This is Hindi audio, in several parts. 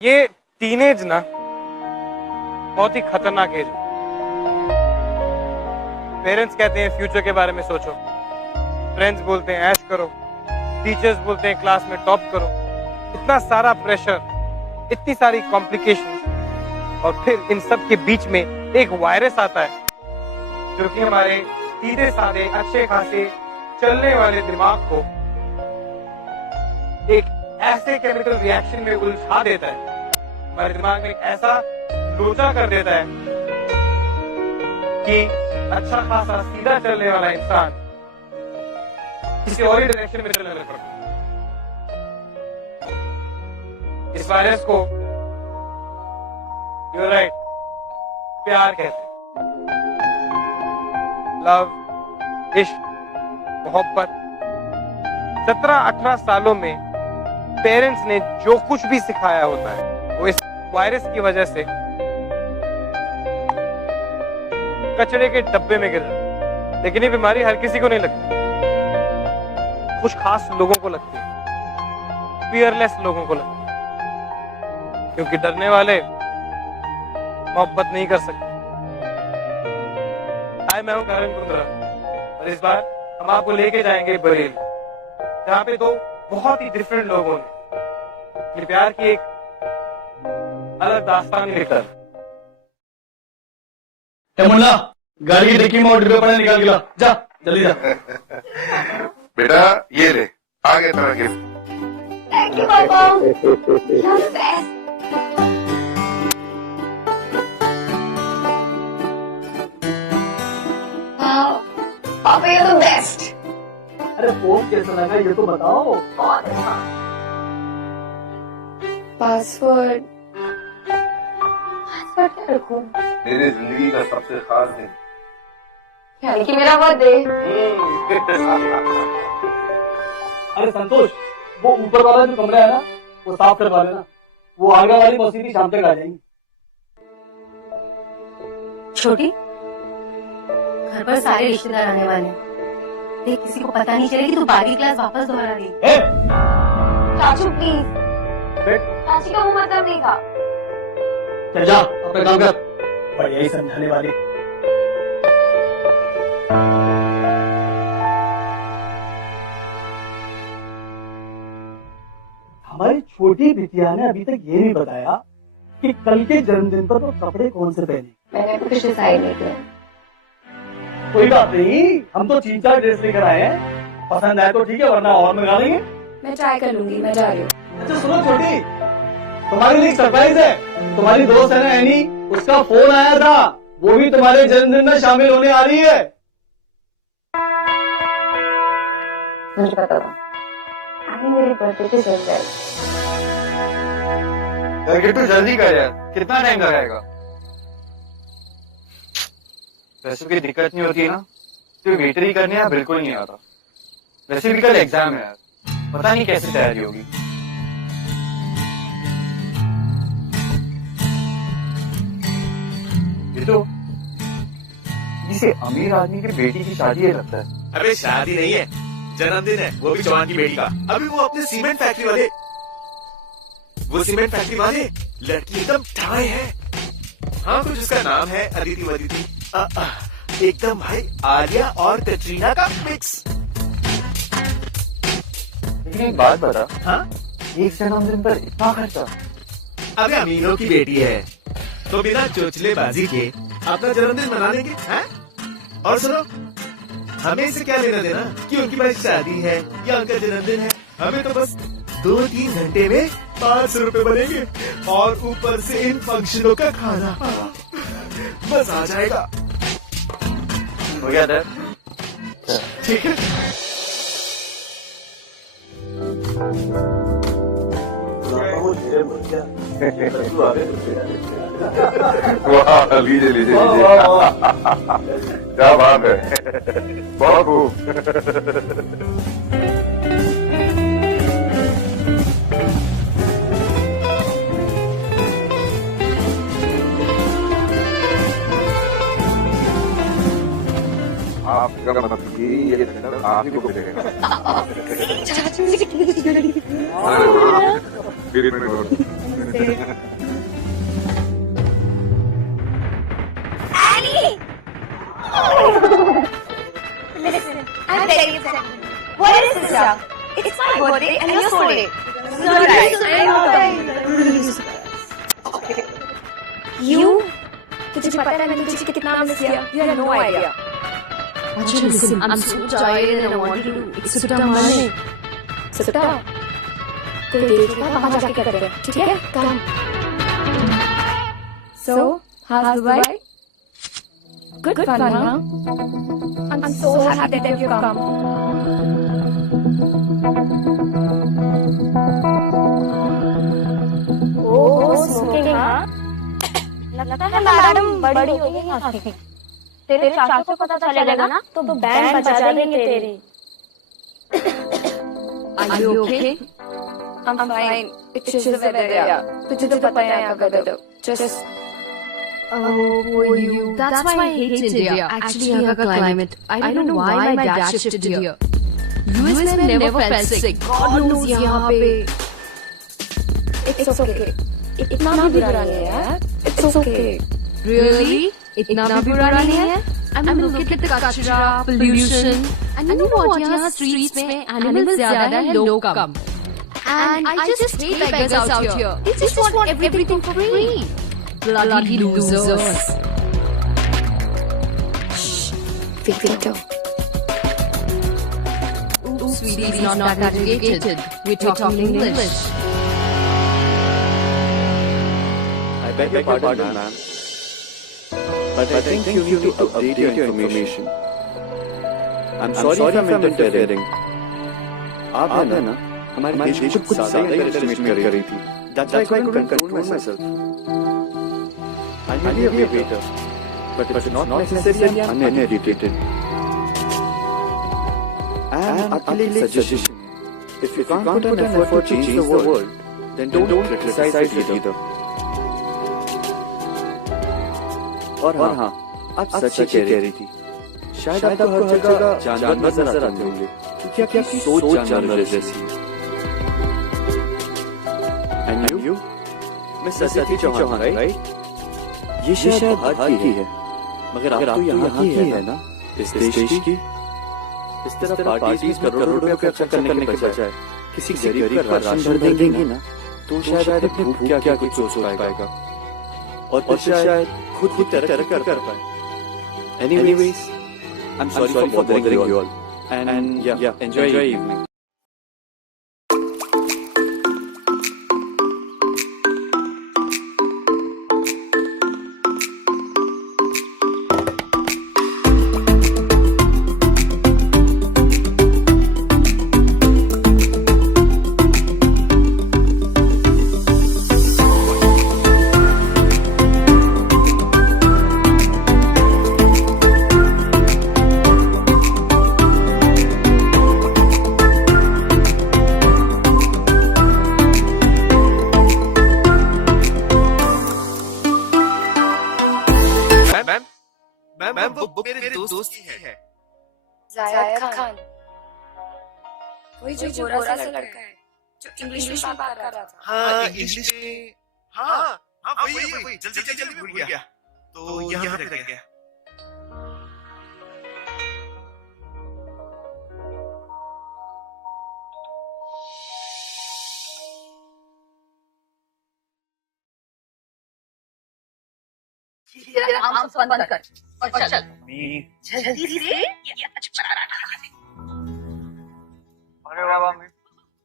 ये टीनेज ना बहुत ही खतरनाक एज है। पेरेंट्स कहते हैं फ्यूचर के बारे में सोचो, फ्रेंड्स बोलते हैं ऐश करो, टीचर्स बोलते हैं क्लास में टॉप करो। इतना सारा प्रेशर, इतनी सारी कॉम्प्लिकेशंस, और फिर इन सब के बीच में एक वायरस आता है जो कि हमारे सीधे साधे अच्छे खासे चलने वाले दिमाग को एक ऐसे केमिकल रिएक्शन में उलझा देता है, हमारे दिमाग में एक ऐसा लोचा कर देता है कि अच्छा खासा सीधा चलने वाला इंसान किसी और ही डायरेक्शन में चलने लग पड़ता है। इस वायरस को you're right, प्यार कहते हैं। लव, इश्क, मोहब्बत। 17-18 सालों में पेरेंट्स ने जो कुछ भी सिखाया होता है वो इस वायरस की वजह से कचरे के डब्बे में गिर जाता है। लेकिन ये बीमारी हर किसी को नहीं लगती, कुछ खास लोगों को लगती है, फियरलेस लोगों को लगती है, क्योंकि डरने वाले मोहब्बत नहीं कर सकते। हाय, मैं हूं करण कुंद्रा और इस बार हम आपको लेके जाएंगे बरेली, जहां पे दो बहुत ही डिफरेंट लोगों ने प्यार की एक अलग दास्तान लिखा। मुन्ना, गाड़ी की डिक्की में और डिब्बे पड़े निकाल के ला, जा जल्दी जा। बेटा ये ले, आगे तरह गिफ्ट। थैंक यू पापा, you're the best। पापा you're the best। अरे फोन कैसा लगा ये तो बताओ। बहुत अच्छा। पासवर्ड क्या रखूं? मेरी जिंदगी का सबसे खास दिन, यानी कि मेरा बर्थडे। अरे संतोष, वो ऊपर वाला जो कमरा है ना, वो साफ करवा लेना। वो आगे वाली मौसी भी शाम तक आ जाएंगी। छोटी, घर पर सारे रिश्तेदार आने वाले हैं। देख, किसी को पता नहीं चले कि तू बाकी क्लास वापस दोहरा रही है। चाचू प्लीज, चाची का वो मतलब नहीं था। चल जा अपना काम कर, बढ़िया ही समझाने वाली। हमारी छोटी बिटिया ने अभी तक ये नहीं बताया कि कल के जन्मदिन पर वो कपड़े कौन से पहने। मैंने कुछ डिसाइड नहीं किया। कोई बात नहीं, हम तो 3-4 ड्रेस लेकर आए हैं, पसंद आए तो ठीक है, वरना और मंगा लेंगे। मैं ट्राई कर लूंगी, मैं जा रही हूँ। अच्छा सुनो छोटी, तुम्हारे लिए सरप्राइज है। तुम्हारी दोस्त है ना एनी, उसका फोन आया था, वो भी तुम्हारे जन्मदिन में शामिल होने आ रही है। मुझे पता था, आगे मेरे बर्थडे पे चल जाएगी। तू जल्दी कर यार, कितना टाइम लगाएगा? वैसे कोई दिक्कत नहीं होती है ना, तो वेटरी करने यार बिल्कुल नहीं आता। वैसे भी कल एग्जाम है यार, पता नहीं कैसे तैयारी होगी। ये तो किसी अमीर आदमी की बेटी की शादी है लगता है। अबे शादी नहीं है, जन्मदिन है, वो भी चौहान की बेटी का। अभी वो अपने सीमेंट फैक्ट्री वाले, वो सीमेंट फैक्ट्री वाले लड़की एकदम ठाए है। हाँ, कुछ उसका नाम है अदिति वदिति। एकदम भाई आलिया और कटरीना का मिक्स। लेकिन एक बात बता, हाँ, एक जन्मदिन पर इतना खर्चा? अबे अमीरों की बेटी है तो बिना चोचलेबाजी के अपना जन्मदिन मना लेंगे, हैं? और सुनो, हमें इससे क्या लेना देना कि उनकी भाई शादी है या उनका जन्मदिन है। हमें तो बस 2-3 घंटे में 500 रुपए बनेंगे और ऊपर से इन फंक्शनों का खाना। बस आ जाएगा। हो गया था? ठीक है। वाह, लीजिए लीजिए लीजिए। क्या बात है, बहुत खूब। आपका मतलब कि ये आप ही को मिलेगा। चाचू मुझे फिर Annie! Listen, I'm very upset. What is this stuff? It's my birthday and you're so late. Not right. You? तुझे पता है मैंने तुझे कितना मिस किया? You have no idea. Acha, listen, I'm so tired and I want to do Sutta Mane. सुटा कोई देखेगा वहाँ जाके करते हैं ठीक है कम So how's Dubai? Good fun, huh? I'm so happy that you've come. Oh, smoking, huh? लगता है मैडम बड़ी हो गई यहाँ से। तेरे चाचा को पता चलेगा ना तो बैंड बजा देंगे तेरी। Are you okay? I'm fine. It's just the weather, yeah. तुझे तो पता है यहाँ का weather. Just Oh, for you. That's why I hate India. Actually, यहाँ का climate. I don't know why my dad shifted here. US में never felt sick. God knows यहाँ पे. it's okay. इतना भी बुरा नहीं है यार. It's okay. Really? इतना भी बुरा नहीं है? I mean, look at the kachra, pollution. And you know what? यहाँ streets में animals ज़्यादा हैं, लोग कम. And I just hate beggars out here. They just want everything for free. Bloody losers. Victor. Ooh, sweetie, it's not that educated. We're talking English. I beg your pardon, ma'am. But I think you need to update your information. I'm sorry if I'm interfering. आप है ना हमारे देश को कुछ ज़्यादा ही underestimate कर रही थी. That's why I couldn't control myself. I may be a waiter, but it's not necessarily uneducated. And utterly suggestion. If you can't put an effort to change the world, then don't criticize it either. और हाँ, आप सच ही कह रही थी। शायद आपको हर जगह जानवर नजर आते होंगे, क्योंकि आपकी सोच जानवर जैसी है। And you, Miss Sati Chauhan, right? ये शायद बाहर की है, मगर आप तो यहाँ की है ना, इस देश की। इस तरह पार्टीज में करोड़ों रुपए खर्च करने के बजाय किसी गरीब का राशन भर देंगे ना, तो शायद अपने भूख क्या कुछ सोच पाएगा, और फिर शायद खुद ही तरक्की कर पाए। Anyways, I'm sorry for bothering you all, and yeah, enjoy your evening. Ma'am वो मेरे दोस्त की है। जायद खान वही जो गोरा सा लड़का है जो इंग्लिश में बात कर रहा था हाँ इंग्लिश में हाँ वही जल्दी भूल गया तो यहाँ पे रह गया। आम सब बंद कर और चल जल्दी से ये अच्छा पराठा खा ले। अरे वाह मम्मी,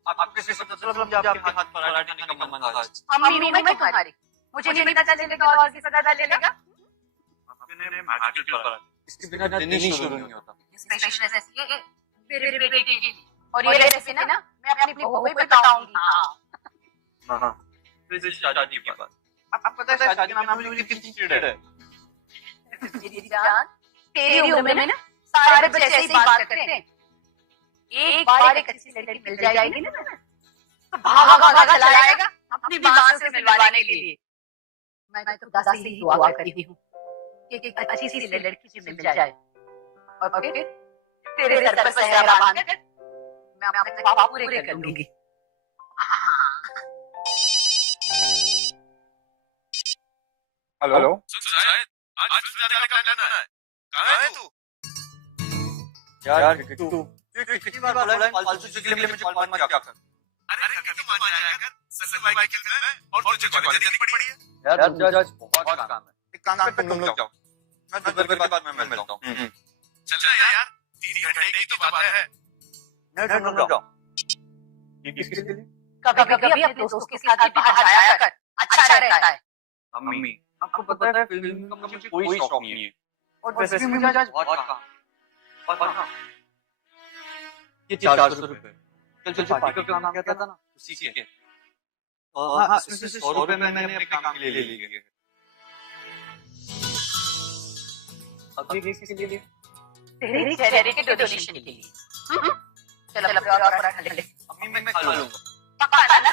आपके से मतलब आपके हाथ पराठे खाने का मन था आज। मम्मी मैं क्यों खा रही? मुझे नहीं पता चलेगा और किसी पता चलेगा? आपने मार्केट पराठे, इसके बिना दिन ही शुरू नहीं होता। स्पेशल रेसिपी है मेरे बेटे की, और ये रेसिपी ना मैं अपनी बहू को बताऊंगी। हाँ फिर शादी की बात। आपको पता है शादी में हमें कितनी चिढ़ है। मेरी जान तेरी उम्र में ना सारे बच्चे ऐसे ही बात करते हैं। एक बार एक अच्छी लड़की मिल जाएगी ना तो भागा चला आएगा अपनी माँ से मिलवाने के लिए। मैं तो खुदा से ही दुआ करती हूँ कि एक अच्छी सी लड़की से मिल जाए और फिर तेरे सर पर सेहरा बांधकर मैं अपने ख्वाब पूरे कर लूंगी। हेलो आज जाने का प्लान है कहाँ है तू? यार किट्टू कितनी बार बोला है फालतू चीज़ के लिए मुझे कॉल मत क्या कर। अरे कभी तो मान जाया कर, ससुर भाई खेलना है और तुझे कॉलेज जाने की पड़ी है। यार मुझे आज बहुत काम है। एक काम पे तुम लोग जाओ, मैं दोपहर के बाद मैं मिलता हूँ। चल जा यार, 3 घंटे की तो बात है। नहीं तुम लोग जाओ। ये किसके लिए? कभी कभी अपने दोस्तों के साथ भी बाहर जाया कर, अच्छा रहता है। मम्मी आपको पता है फिल्म का मुझे कोई शौक नहीं है और वैसे भी मुझे आज बहुत काम और ना ये 400 रुपए कल जो पार्टी का काम किया था ना उसी के हाँ इसमें से 100 रुपए मैंने अपने काम के लिए ले लिए। अभी किसके लिए? तेरे चेहरे के डोनेशन के लिए। चल अब और पूरा खा ले। मम्मी मैं खा लूंगा। पक्का ना?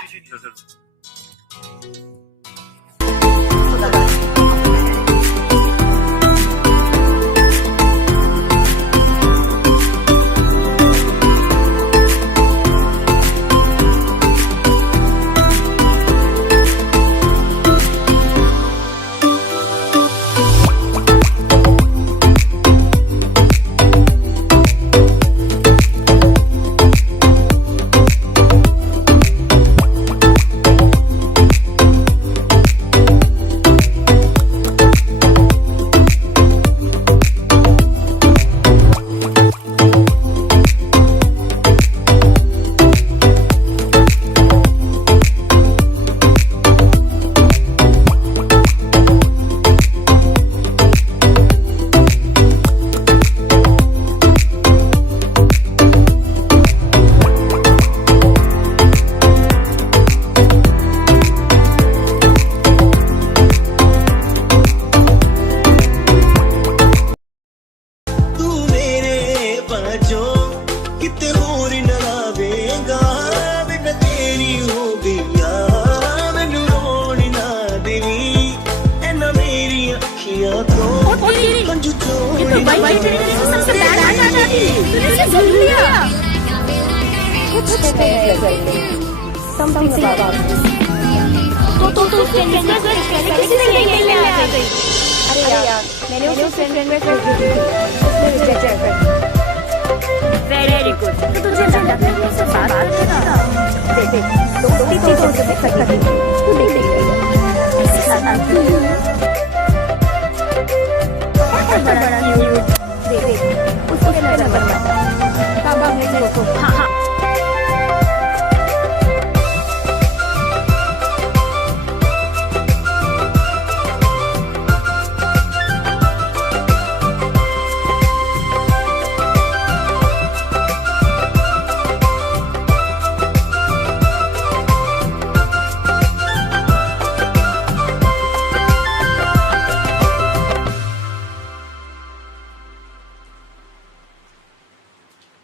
अरे यार मैंने उसे फ्रेंड रिक्वेस्ट रिजेक्ट कर वेरी गुड तो तुझे लगा था कि उससे बात करेगा देख तो चीजों से देख सकती तू देख बड़ा न्यूज़ देख उसको क्या लगा बाबा मेरे को हाँ हाँ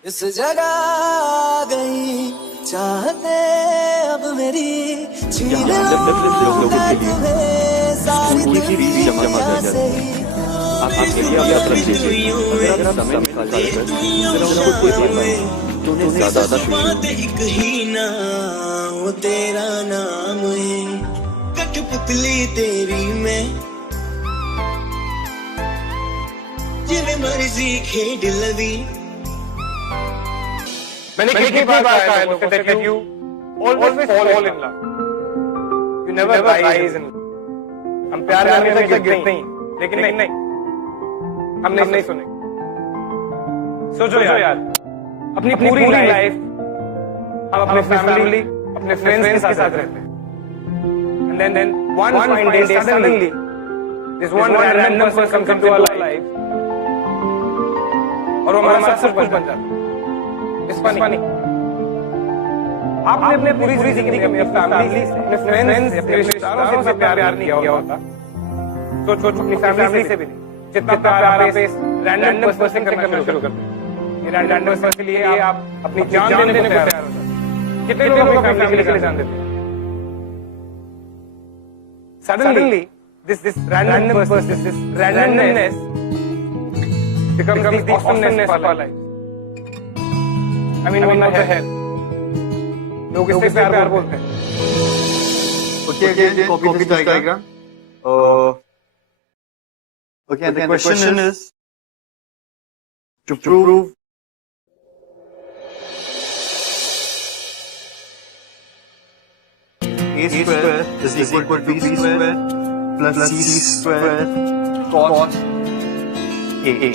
इस जगह आ गई चाहते अब मेरी छीन लो मैं तुम्हें सारी दुनिया से आपके लिए आप यात्रा कीजिए। अगर आप समय निकाल कर उनको कोई पाए तो उन्हें ज्यादा खुशी एक ही नाम वो तेरा नाम है कठपुतली तेरी मैं जिन्हें मर्जी खेड लवी मैंने कितनी बार कहा है लोगों से that you always fall in love. You never rise in love. हम प्यार में हमेशा गिरते ही, लेकिन नहीं, हम नहीं सुने। सोचो यार, अपनी पूरी लाइफ हम अपने फैमिली, अपने फ्रेंड्स के साथ रहते हैं। And then one fine day suddenly this one random person comes into our life और वो हमारा सब कुछ बन जाता है। It's funny. आपने अपने पूरी जिंदगी में अपनी फैमिली से, अपने फ्रेंड्स से, अपने रिश्तेदारों से इतना प्यार नहीं किया होता। सोचो अपनी फैमिली से भी नहीं, जितना प्यार आप इस रैंडम पर्सन करना शुरू करते हैं। ये रैंडम पर्सन के लिए आप अपनी जान देने को तैयार हो जाते हैं। कितने लोग अपनी फैमिली के लिए जान देते हैं? Suddenly, this random person, this randomness becomes the awesomeness of our life. I mean, what the hell? लोग इससे प्यार बोलते हैं। Okay, copy this diagram Okay, and the question is to prove a square is equal to b square plus c square cos a.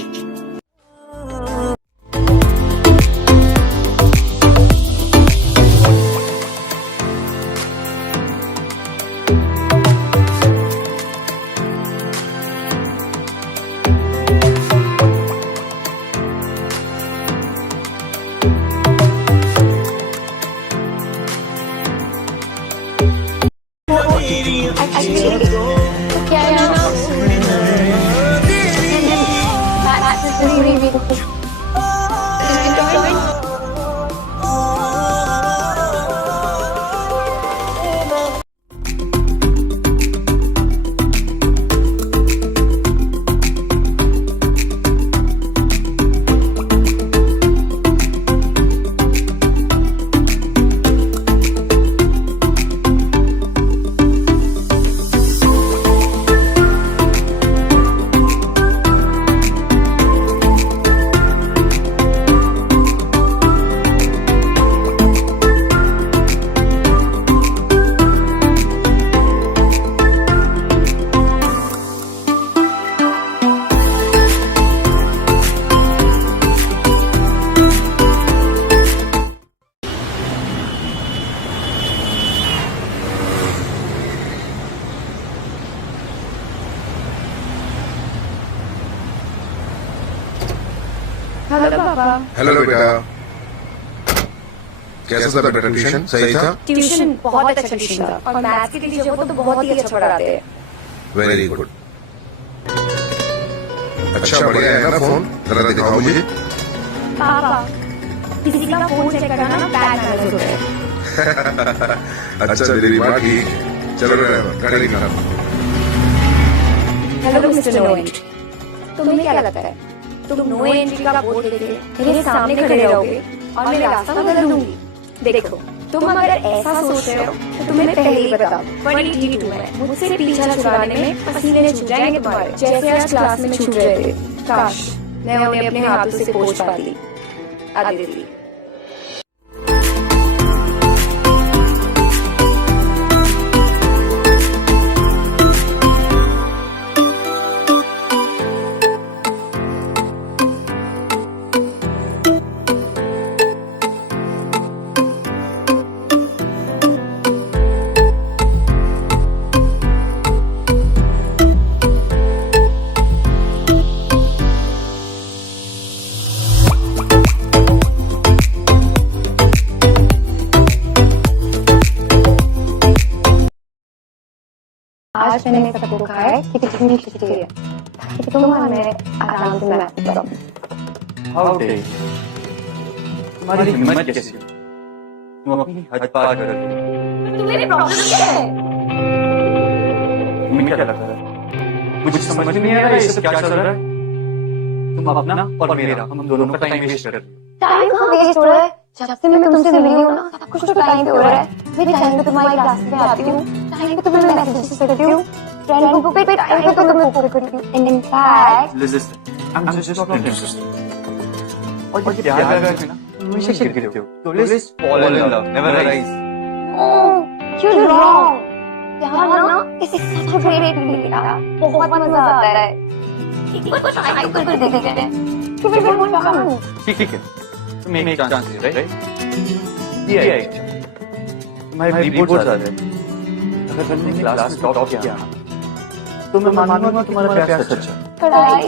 Hello बेटा, कैसा था बेटा ट्यूशन? सही था? ट्यूशन बहुत अच्छा ट्यूशन था और मैथ्स के टीचर वो तो बहुत ही अच्छा पढ़ाते हैं। Very good. अच्छा बढ़िया है ना फोन? जरा दिखाओ मुझे। पापा, किसी का फोन चेक करना ना बैड मैनर्स होते हैं। अच्छा मेरी बात ठीक। चलो गाड़ी निकालो। हेलो मिस्टर नो एंट्री, तुम्हें क्या लगता है तुम नो एंट्री का बोर्ड लेके मेरे सामने खड़े रहोगे और मैं रास्ता बदल दूंगी? देखो, तुम अगर ऐसा सोच रहे हो तो तुम्हें पहले ही बता, 22 में मुझसे पीछा छुड़ाने में पसीने छूट जाएंगे तुम्हारे, जैसे आज क्लास में छूट रहे थे। काश मैं उन्हें अपने हाथों से पोंछ पाती। आदिति, आज मैंने सबको कहा है कि कितनी खिचड़ी है ताकि तुम और मैं आराम से मैथ करो। हाउ डे तुम्हारी हिम्मत कैसी? तुम अपनी हद पार कर रही हो। तुम्हारी प्रॉब्लम क्या है? तुम्हें क्या लगता है मुझे समझ में नहीं आ रहा ये सब क्या चल रहा है? तुम अपना और मेरा, हम दोनों का टाइम वेस्ट कर रहे हो। टाइम कहाँ वेस्ट हो रहा है? जब से मैं तुमसे मिली हूँ ना, सब कुछ तो टाइम पे हो रहा है। मैं टाइम पे तुम्हारी क्लास में आती हूँ, टाइम पे तुम्हें मैसेजेस करती हूँ, फ्रेंड बुक पे टाइम पे तुम्हें कॉल करती हूँ। And in fact listen, I am just not interested. और ये प्यार है ना, हमेशा गिरते हो। तो let's fall in love, never rise. Oh, you're wrong. यार ना, इस सच में ग्रेट फीलिंग है। बहुत मजा आता है। एक बार ट्राई तो कर देखते हैं। फिर मैं बोल रहा हूँ। ठीक है, तुम एक चांस दे, राइट? ये है एक चांस। तुम्हारे रिपोर्ट्स आ रहे हैं। अगर तुमने क्लास में टॉप किया तो मैं मानूंगा कि तुम्हारा प्यार सच है। पढ़ाई,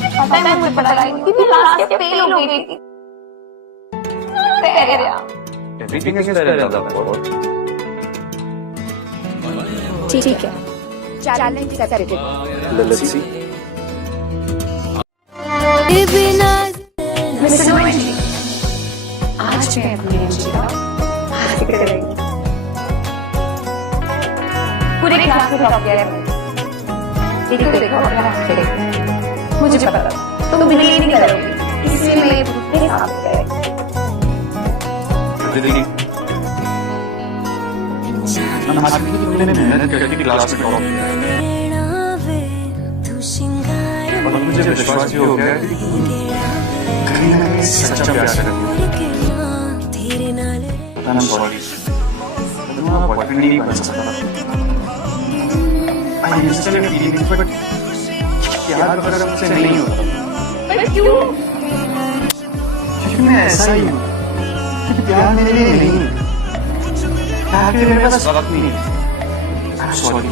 पता है मुझे पढ़ाई की भी लास्ट के फेल हो गई थी। फेल यार। Everything is fair in love. ठीक है, challenge accepted. Let's see. Mister no entry, आज मैं अपनी एंट्री का हासिल करेंगी। पूरे क्लास में टॉप किया है मैंने। देखो क्लास करेंगे। मुझे पता तुम बिलीव नहीं करोगे, इसलिए मैं पूरे साथ करेंगे। हम आज की तुमने मेहनत करके क्लास में टॉप किया। और मुझे विश्वास भी हो गया कि कहीं ना कहीं सच्चा प्यार करती है। पता ना सॉरी, तुम्हारा बॉयफ्रेंड नहीं बन सकता। I understand your feelings but प्यार वगैरह मुझसे नहीं होता। पर क्यों? क्योंकि मैं ऐसा ही हूँ। प्यार मेरे लिए नहीं है। प्यार के लिए मेरे पास वक्त नहीं है। सॉरी।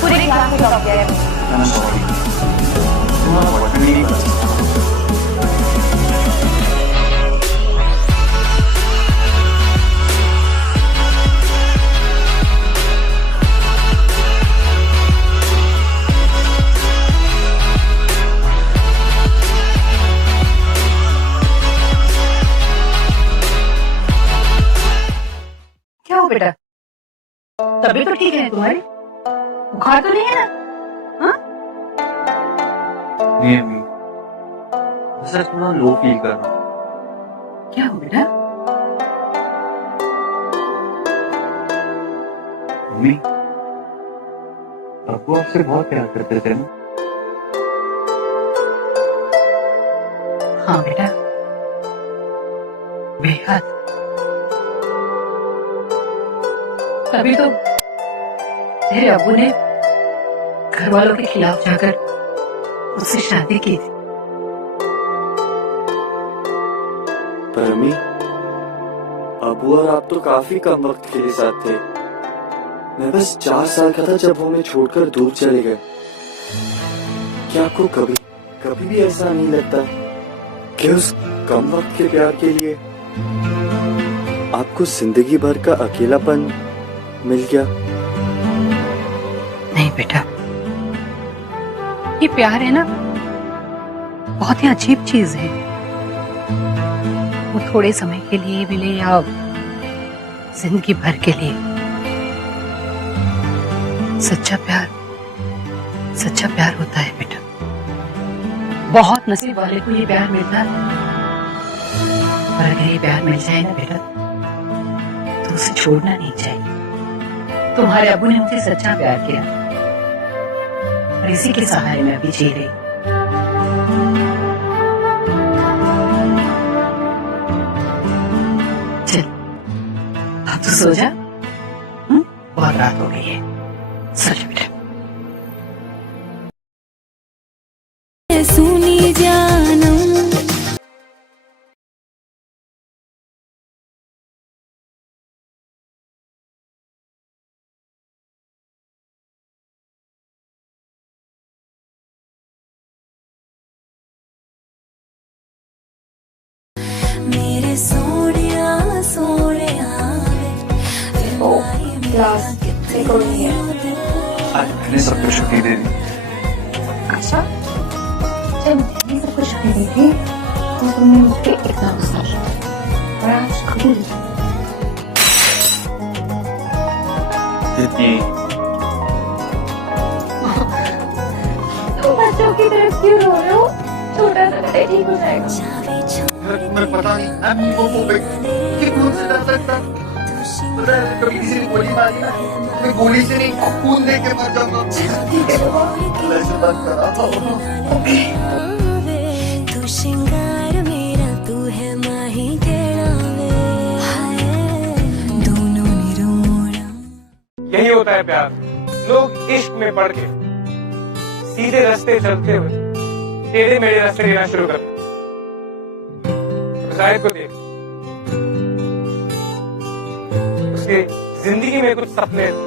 पूरे क्लास में टॉप किया है। I'm sorry. तुम्हारा बॉयफ्रेंड नहीं बन सकता। क्या हो बेटा? तबीयत तो ठीक है तुम्हारी? बुखार तो नहीं है ना? हाँ? नहीं अम्मी, बस थोड़ा लो फील कर रहा हूँ। क्या हो बेटा? मम्मी, अब्बू आपसे बहुत प्यार करते थे ना? हाँ बेटा, बेहद। तभी तो तेरे अब्बू ने घर वालों के खिलाफ जाकर उससे शादी की थी। पर अम्मी, अबू और आप तो काफी कम वक्त के लिए साथ थे। मैं बस 4 साल का था जब वो हमें छोड़कर दूर चले गए। क्या आपको कभी कभी भी ऐसा नहीं लगता कि उस कम वक्त के प्यार के लिए आपको जिंदगी भर का अकेलापन मिल गया? नहीं बेटा, ये प्यार है ना, बहुत ही अजीब चीज है। वो थोड़े समय के लिए मिले या जिंदगी भर के लिए, सच्चा प्यार होता है बेटा। बहुत नसीब वाले को ये प्यार मिलता है। और अगर ये प्यार मिल जाए ना बेटा, तो उसे छोड़ना नहीं चाहिए। तुम्हारे अब्बू ने मुझे सच्चा प्यार किया और इसी के सहारे मैं अभी जी रही। चल, अब तो सो जा। बहुत रात हो गई है, सो जा बेटा। सुनी जानम मेरे सोनिया ओ क्लास रिकॉर्डिंग है। आज मैंने सबको छुट्टी दे दी। अच्छा, जब मैंने सबको छुट्टी दी थी तो तुमने मुझ पे इतना गुस्सा किया और आज कभी दीदी, तुम बच्चों की तरफ क्यों रो रहे हो? छोटा सा बच्चा ठीक हो जाएगा। तुम्हें पता नहीं अम्मी वो गई कि खून से डर लगता। कभी किसी ने गोली मारी ना, मैं गोली से नहीं खून दे के मर जाऊंगा। ऐसे बात कर रहा था। तू श्रृंगार मेरा, तू है माही तेरा दोनों निरोड़ा। यही होता है प्यार। लोग इश्क में पड़ के सीधे रास्ते चलते हुए टेढ़े मेढ़े रास्ते लेना शुरू करते। जाहिद को देख, उसके जिंदगी में कुछ सपने थे,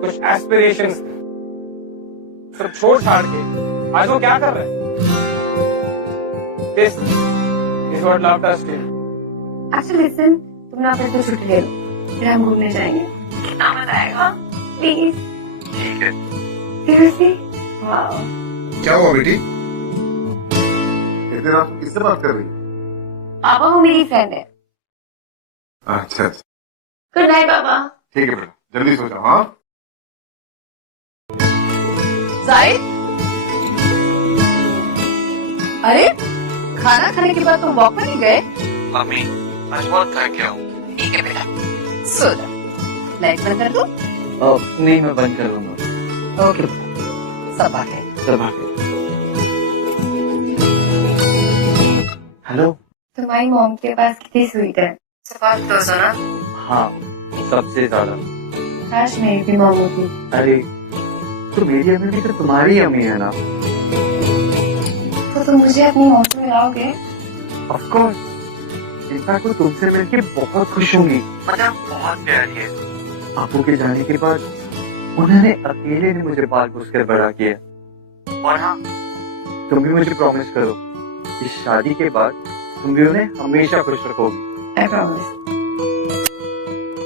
कुछ एस्पिरेशंस थे, सब छोड़ छाड़ के आज वो क्या कर रहा है? This is what love does to you. Actually, listen, तुम ना फिर छुट्टी ले लो, फिर हम घूमने जाएंगे। कितना मजा आएगा? Please. ठीक है। Seriously? Wow. क्या हुआ बेटी? इतने रात को किससे बात कर रही है? पापा वो मेरी फ्रेंड है। अच्छा गुड नाइट पापा। ठीक है बेटा, जल्दी सो जाओ। हाँ जाहिद, अरे खाना खाने के बाद तुम वॉक पर नहीं गए? मम्मी आज बहुत थक गया हूँ। ठीक है बेटा, सो जा। लाइट बंद कर दो। नहीं, मैं बंद कर दूंगा। ओके, सब आ गए। सब आ गए। हेलो। तुम्हारी मॉम के पास कितनी स्वीट है। बात तो सुना। हाँ, सबसे ज्यादा। काश मेरी भी मॉम होती। अरे तो मेरी अम्मी भी तो तुम्हारी अम्मी है ना। तो तुम मुझे अपनी मॉम से मिलाओगे? Of course. इनफैक्ट वो तुमसे मिलके बहुत खुश होंगी। मतलब बहुत प्यारी है। आपू के जाने के बाद उन्होंने अकेले ने मुझे पाल पोस कर बड़ा किया। और हाँ, तुम भी मुझे प्रॉमिस करो, इस शादी के बाद तुम भी उन्हें हमेशा खुश रखोगी। I promise।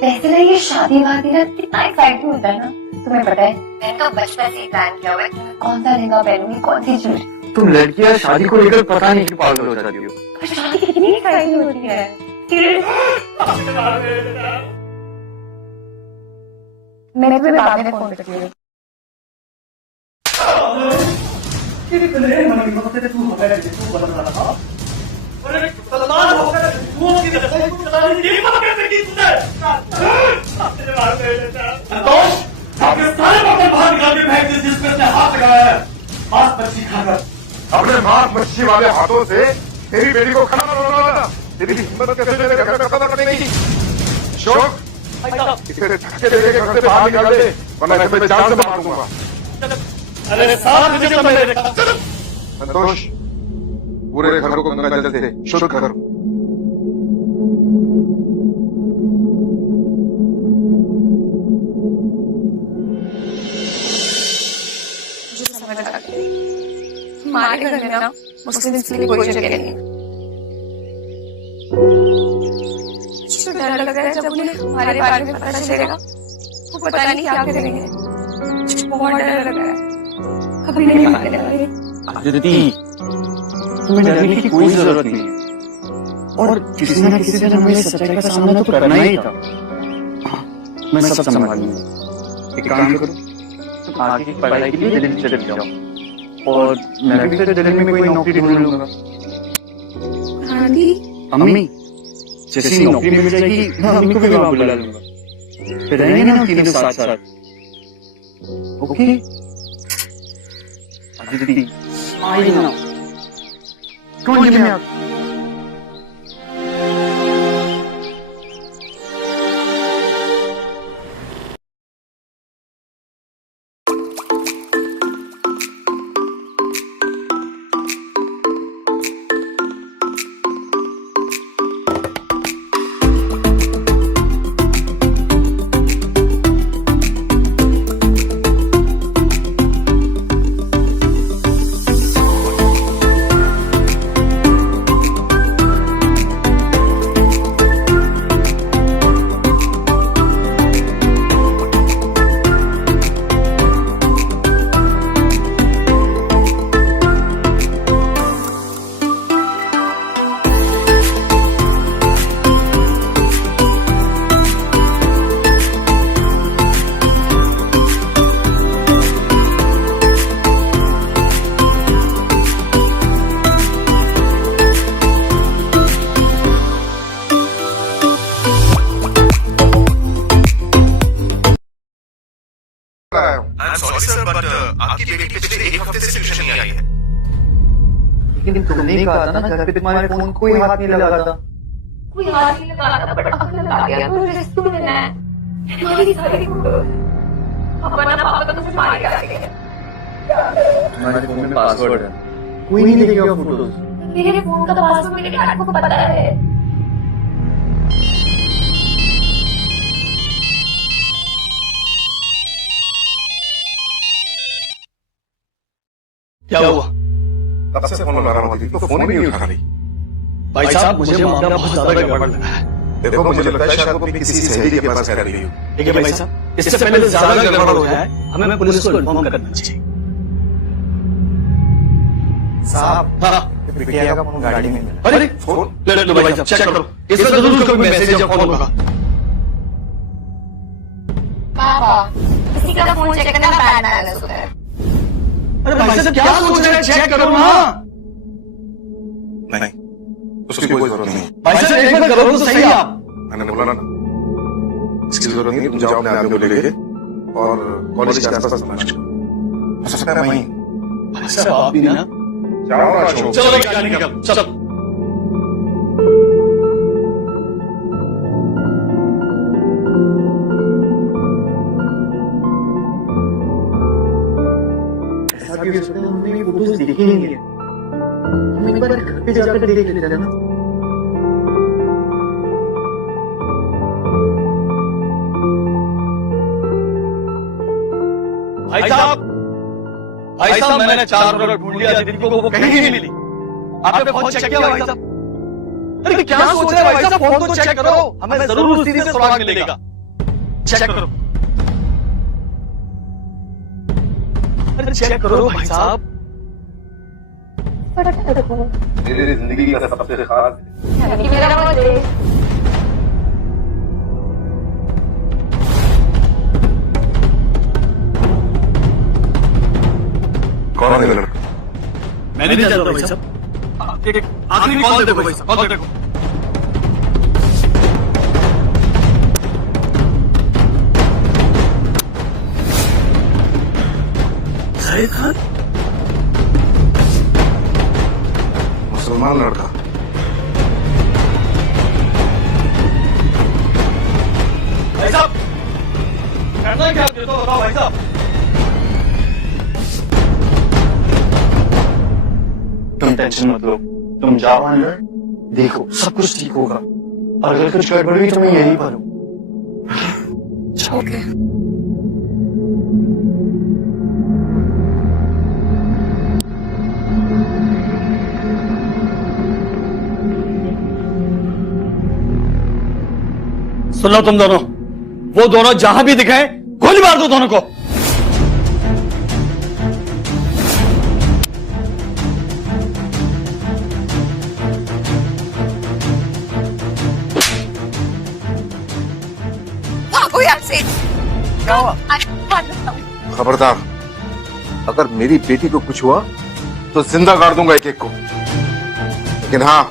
वैसे ना ये शादी वादी ना कितना एक्साइटिंग होता है ना, तुम्हें पता है मैंने तो बचपन से ही प्लान किया हुआ है कि कौन सा लहंगा पहनूंगी, कौन सी ज्वेलरी। तुम लड़कियां शादी को लेकर पता नहीं क्यों पागल हो जाती हो। पर शादी कितनी एक्साइटिंग होती है। मैं तुम्हें बाद में फोन करती हूँ। अपने मांस मच्छी वाले हाथों से तेरी बेटी को खाना बनाना था। तेरी हिम्मत कैसे मेरे घर में कदर करने की? शोक, इसे धक्के दे के घर से बाहर निकाल दे, वरना इसे मैं जान से मारूंगा। अरे साहब मुझे संतोष, पूरे घर को गंगा जल से शुद्ध कर। समझ आ गई हमारे घर में ना मुस्लिम की कोई जगह नहीं। मुझे डर लग रहा है जब उन्हें हमारे बारे में पता चलेगा, वो पता नहीं क्या करेंगे। मुझे बहुत डर लग रहा है, कभी नहीं मानने वाले। अदिति, तुम्हें डरने की कोई जरूरत नहीं है, और किसी न किसी दिन हमें सच्चाई का सामना तो करना ही था। मैं सब संभाल लूंगा। एक काम करो, तुम आगे की पढ़ाई के लिए दिल्ली चले जाओ, और मैं भी फिर दिल्ली में कोई नौकरी ढूंढ लूंगा। आंटी, अम्मी, जैसे नौकरी मिल जाएगी मैं अम्मी को भी वहां बुला लूंगा, फिर रहेंगे ना तीनों साथ साथ। ओके अदिति, आई ना कौन ये मैं आप सॉरी सर, बट आपकी बेटी पिछले एक हफ्ते से ट्यूशन नहीं आई है। लेकिन तुमने कहा था ना घर पे तुम्हारे फोन कोई हाथ नहीं लगा था। कोई हाथ नहीं लगाता, बट अब लगा दिया तो रिस्क लेना है। हमारी सारी अपना पापा तो मुझे मार के तुम्हारे फोन में पासवर्ड है, कोई नहीं देखेगा फोटोज। मेरे फोन का पासवर्ड मेरे डैड को पता है। क्या हुआ? तब से फोन लगा रहा हूँ, तो फोन ही नहीं उठा रही। भाई साहब, मुझे मामला बहुत ज्यादा गड़बड़ लगा है। देखो, मुझे लगता है शायद वो किसी सहेली के पास कर रही हो। ठीक है भाई साहब, इससे पहले तो ज्यादा गड़बड़ हो जाए, हमें पुलिस को इन्फॉर्म करना चाहिए। साहब, हाँ, बिटिया का फोन गाड़ी में मिला। अरे फोन लो भाई साहब, चेक करो, इसमें जरूर कोई मैसेज या फोन होगा। पापा किसी का फोन चेक करना बैड मैनर्स होता है। अरे भाई साहब क्या सोच रहे हैं, चेक करो ना। नहीं, उसकी कोई जरूरत नहीं। भाई साहब एक बार करो तो सही आप। मैंने बोला ना, इसकी जरूरत नहीं। तुम जाओ अपने आदमी को लेके और कॉलेज के आसपास तलाश करो। हो सकता है वहीं। भाई साहब आप भी ना, जाओ ना अशोक। चलो गाड़ी निकल, चलो। हमने ये फोटोज देखे ही नहीं है। हम एक बार घर पे जाकर देख लेते हैं ना। भाई साहब मैंने 4 मिनट ढूंढ लिया, जिनको वो कहीं नहीं मिली। आपने फोन चेक किया भाई साहब? अरे क्या सोच रहे हैं भाई साहब, फोन तो चेक करो, हमें जरूर उसी से सुराग मिलेगा। चेक करो, अरे चेक करो भाई साहब। मेरी जिंदगी का सबसे खास कि मेरा वो दे कौन है लड़का? मैंने नहीं जानता भाई साहब। आखिरी कॉल देखो भाई साहब, कॉल देखो। शाहिद खान, मुसलमान लड़का। भाई साहब करना क्या देता हो, बताओ भाई साहब। तुम टेंशन मत लो, तुम जाओ अंदर, देखो सब कुछ ठीक होगा। और अगर कुछ गड़बड़ हुई तो मैं यही भरूं। ओके सुन लो तुम दोनों, वो दोनों जहां भी दिखे गोली मार दो दोनों को। भागो यहाँ से। क्या हुआ? खबरदार, अगर मेरी बेटी को कुछ हुआ तो जिंदा गाड़ दूंगा एक एक को। लेकिन हाँ,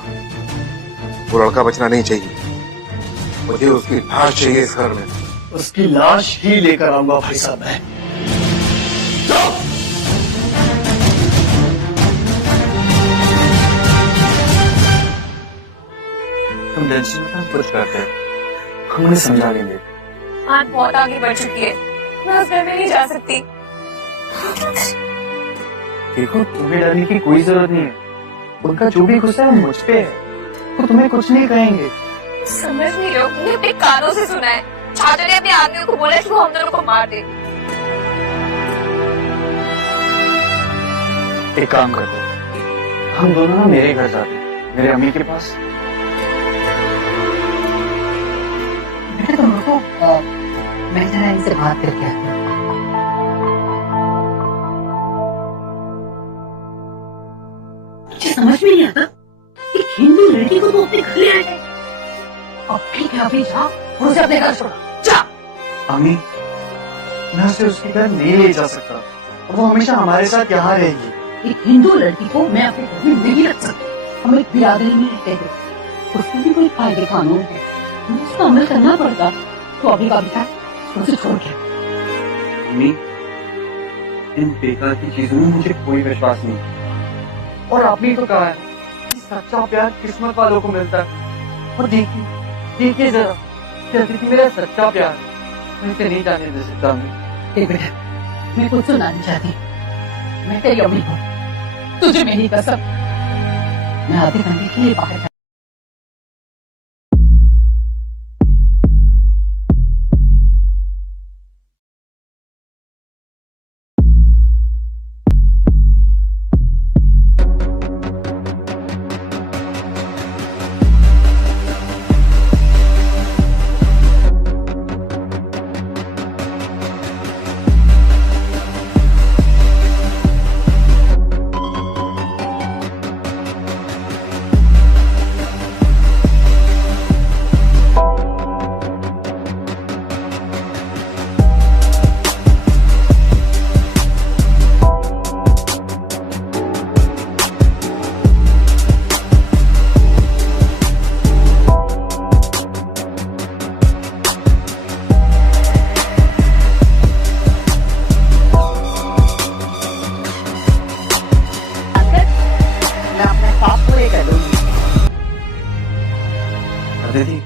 वो लड़का बचना नहीं चाहिए। मुझे उसकी लाश चाहिए इस घर में। उसकी लाश ही लेकर आऊंगा भाई साहब मैं। तुम टेंशन मत लो, कुछ करते हैं, हम उन्हें समझा लेंगे। बात बहुत आगे बढ़ चुकी है, मैं उस घर में नहीं जा सकती। देखो तुम्हें डरने की कोई जरूरत नहीं है। उनका जो भी गुस्सा है वो मुझ पे है, वो तुम्हें कुछ नहीं कहेंगे। समझ नहीं रहे हो, मैंने अपने कानों से सुना है छात्र ने अपने आदमियों को बोला कि वो हम दोनों को मार दे। एक काम करते हैं, हम दोनों ना मेरे घर जाते हैं, मेरे अम्मी के पास। तुम रुको, मैं जरा इनसे बात करके आती हूँ। मुझे समझ में नहीं आता, एक हिंदू लड़की को तो अपने घर ले आए। अब ठीक है, अभी जा और उसे अपने घर छोड़ो, जा। अम्मी, मैं उसे उसके घर नहीं ले जा सकता, और वो हमेशा हमारे साथ यहाँ रहेगी। एक हिंदू लड़की को मैं अपने घर में नहीं रख सकती। हम एक बिरादरी में रहते थे, उसमें भी कोई कायदे कानून है, हमें उसका अमल करना पड़ता। तो अभी का बिता उसे छोड़ के। अम्मी, इन बेकार की चीजों में मुझे कोई विश्वास नहीं। और आपने तो कहा है कि सच्चा प्यार किस्मत वालों को मिलता है। और देखिए जरा, अदिति मेरा सच्चा प्यार है, मैं इसे नहीं जाने दे सकता। बेटा, मैं कुछ सुनना नहीं चाहती, मैं तेरी अम्मी हूँ, तुझे मेरी कसम। मैं आधे घंटे के लिए बाहर पूरे कर दूंगी। अदिति,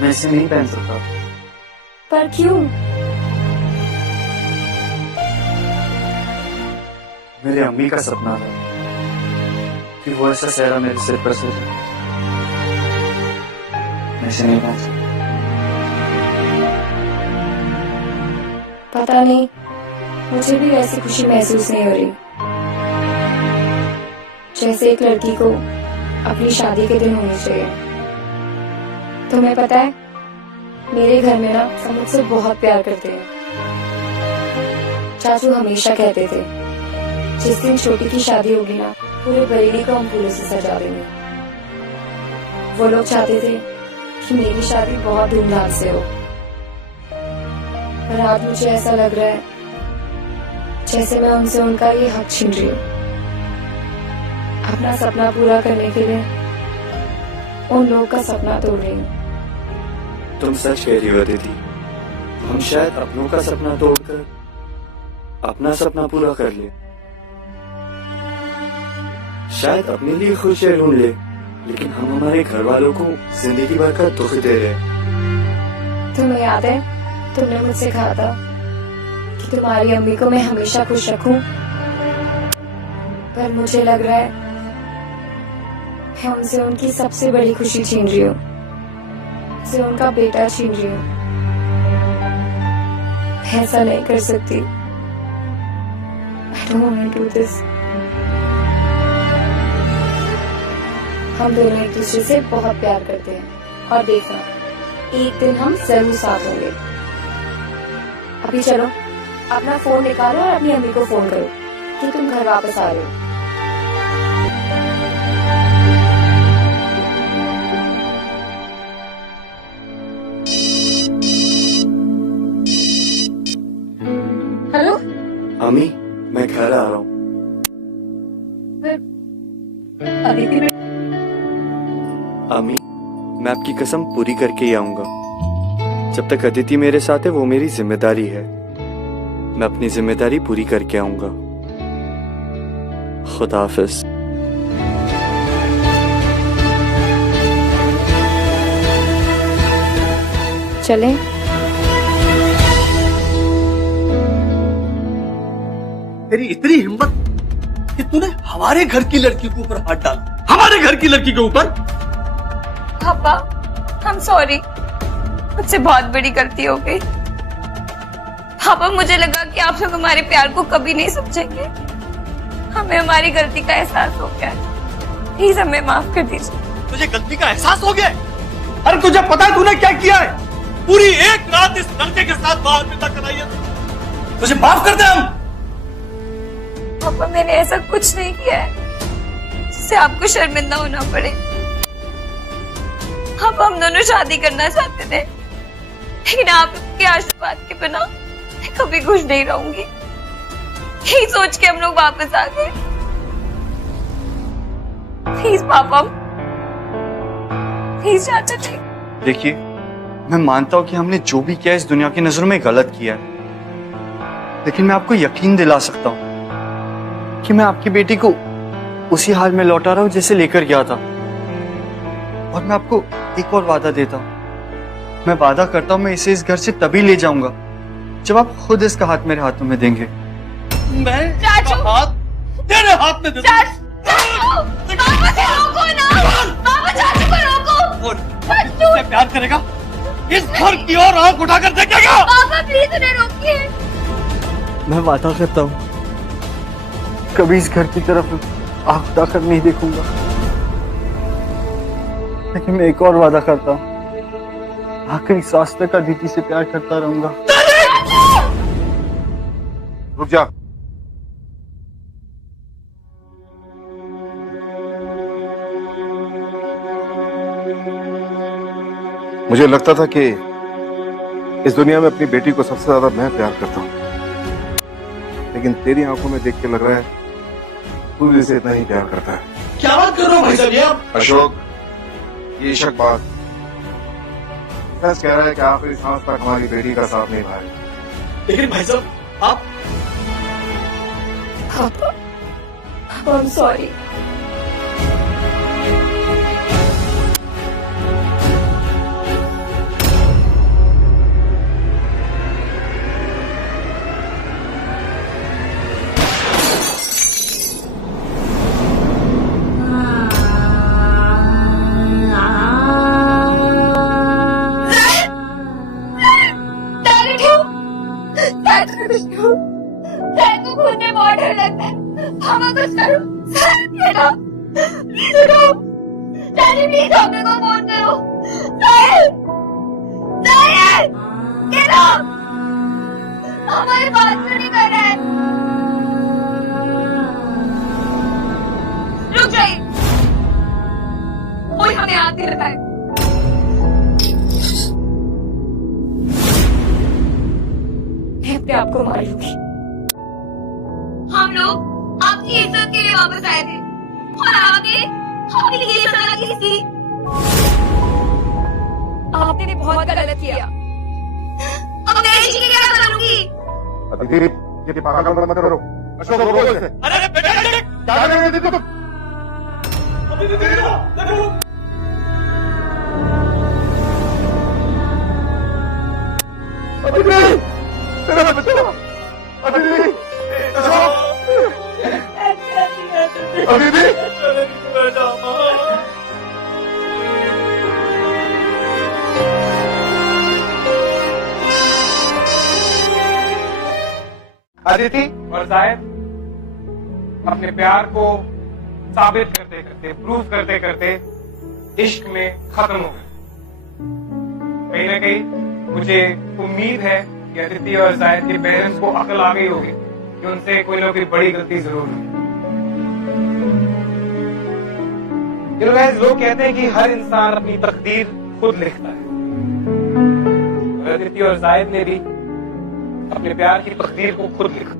मैं इसे नहीं पहन सकता। पर क्यों? मेरी अम्मी का सपना था कि वो ऐसा सेहरा मेरे सिर पर से जाए। मैं इसे नहीं पहन सकता। पता नहीं, मुझे भी वैसी खुशी महसूस नहीं हो रही जैसे एक लड़की को अपनी शादी के दिन होनी चाहिए। तुम्हें पता है, मेरे घर में ना सब मुझसे बहुत प्यार करते हैं। चाचू हमेशा कहते थे, जिस दिन छोटी की शादी होगी ना, पूरे बरेली को हम फूलों से सजा देंगे। वो लोग चाहते थे कि मेरी शादी बहुत धूमधाम से हो, पर आज मुझे ऐसा लग रहा है जैसे मैं उनसे उनका ये हक छीन रही हूँ। अपना सपना पूरा करने के लिए उन लोगों का सपना तोड़ रही हूँ। तुम सच कह रही हो अदिति। हम शायद अपनों का सपना तोड़कर अपना सपना पूरा कर ले। शायद अपने लिए खुशियां ढूंढ ले, लेकिन हम हमारे घर वालों को जिंदगी भर का दुख दे रहे हैं। तुम्हें याद है, तुमने मुझसे कहा था कि तुम्हारी अम्मी को मैं हमेशा खुश रखूं, पर मुझे लग रहा है मैं उनसे उनकी सबसे बड़ी खुशी छीन रही हूँ, उनसे उनका बेटा छीन रही हूँ। मैं ऐसा नहीं कर सकती। I don't want to do this. हम दोनों एक दूसरे से बहुत प्यार करते हैं और देखना, एक दिन हम जरूर साथ होंगे। अभी चलो, अपना फोन निकालो और अपनी अम्मी को फोन करो कि तुम घर वापस आ रहे हो। हेलो अम्मी, मैं घर आ रहा हूँ। अभी भी अम्मी, मैं आपकी कसम पूरी करके ही आऊंगा। जब तक अदिति मेरे साथ है वो मेरी जिम्मेदारी है। मैं अपनी जिम्मेदारी पूरी करके आऊंगा। खुदा हाफिज। चलें? तेरी इतनी हिम्मत कि तूने हमारे घर की लड़की के ऊपर हाथ डाला, हमारे घर की लड़की के ऊपर। पापा, I'm sorry, मुझसे बहुत बड़ी गलती हो गई। पापा, मुझे लगा कि आप लोग हमारे प्यार को कभी नहीं समझेंगे। हमें हमारी गलती का एहसास हो गया है। प्लीज हमें माफ कर दीजिए। तुझे गलती का एहसास हो गया है? अरे तुझे पता है तूने क्या किया है? पूरी एक रात इस लड़के के साथ बाहर बिता कराई है। तुझे माफ कर दे हम। पापा, मैंने ऐसा कुछ नहीं किया है जिससे आपको शर्मिंदा होना पड़े। अब हम दोनों शादी करना चाहते थे, लेकिन आपके आशीर्वाद के बिना मैं कभी खुश नहीं रहूंगी। यही सोच के हम लोग वापस आ गए। प्लीज पापा, प्लीज चाचा जी। देखिए, मैं मानता हूँ कि हमने जो भी किया इस दुनिया की नजरों में गलत किया है, लेकिन मैं आपको यकीन दिला सकता हूँ कि मैं आपकी बेटी को उसी हाल में लौटा रहा हूँ जैसे लेकर गया था। और मैं आपको एक और वादा देता हूँ। मैं वादा करता हूँ मैं इसे इस घर से तभी ले जाऊंगा जब आप खुद इसका हाथ मेरे हाथों में देंगे। मैं चाचू, हाथ तेरे हाथ में दे दूंगा। पापा से रोको ना, पापा चाचू को रोको। चाचू इससे प्यार करेगा, इस घर की ओर आंख उठाकर देखेगा। पापा प्लीज उन्हें रोकिए। मैं वादा करता हूँ कभी इस घर की तरफ आंख उठाकर नहीं देखूंगा, लेकिन मैं एक और वादा करता हूँ, आखिरी सांस तक अदिति से प्यार करता रहूंगा। रुक जा। मुझे लगता था कि इस दुनिया में अपनी बेटी को सबसे ज्यादा मैं प्यार करता हूँ, लेकिन तेरी आंखों में देख के लग रहा है तू भी इसे इतना ही प्यार करता है। क्या बात कर रहे हो भाई साहब ये आप? अशोक, ये शक बात सच कह रहा है कि आखिरी सांस तक हमारी बेटी का साथ नहीं भाई। लेकिन भाई साहब आप पापा, I'm sorry. पापा कुछ करो सर, बेटा प्लीज उठो, डैडी प्लीज डॉक्टर को फोन करो, साहिल साहिल गेट अप, हमारी बात क्यों नहीं कर रहा है, रुक जाइए, कोई हमें हाथ नहीं रखा है, मैं अपने आप को मार लूंगी। हम लोग आपकी इज्जत के लिए वापस आए थे और आपने हमारे लिए ये सजा की थी। आपने भी बहुत गलत किया। अब मैं इसकी क्या करूंगी? अदिति, ये पागल मत करो। अशोक रोको इसे। अरे बेटा क्या करेंगे तुम? अदिति, तेरा बच्चा, अदिति, अशोक, अदिति। अदिति और जायद अपने प्यार को साबित करते करते, प्रूव करते करते इश्क में खत्म हो गए। कहीं ना कहीं मुझे उम्मीद है कि अदिति और जायद के पेरेंट्स को अकल आ गई होगी कि उनसे कोई ना कोई बड़ी गलती जरूर हुई। लोग कहते हैं कि हर इंसान अपनी तकदीर खुद लिखता है, और अदिति और जायद ने भी अपने प्यार की तकदीर को खुद लिखा।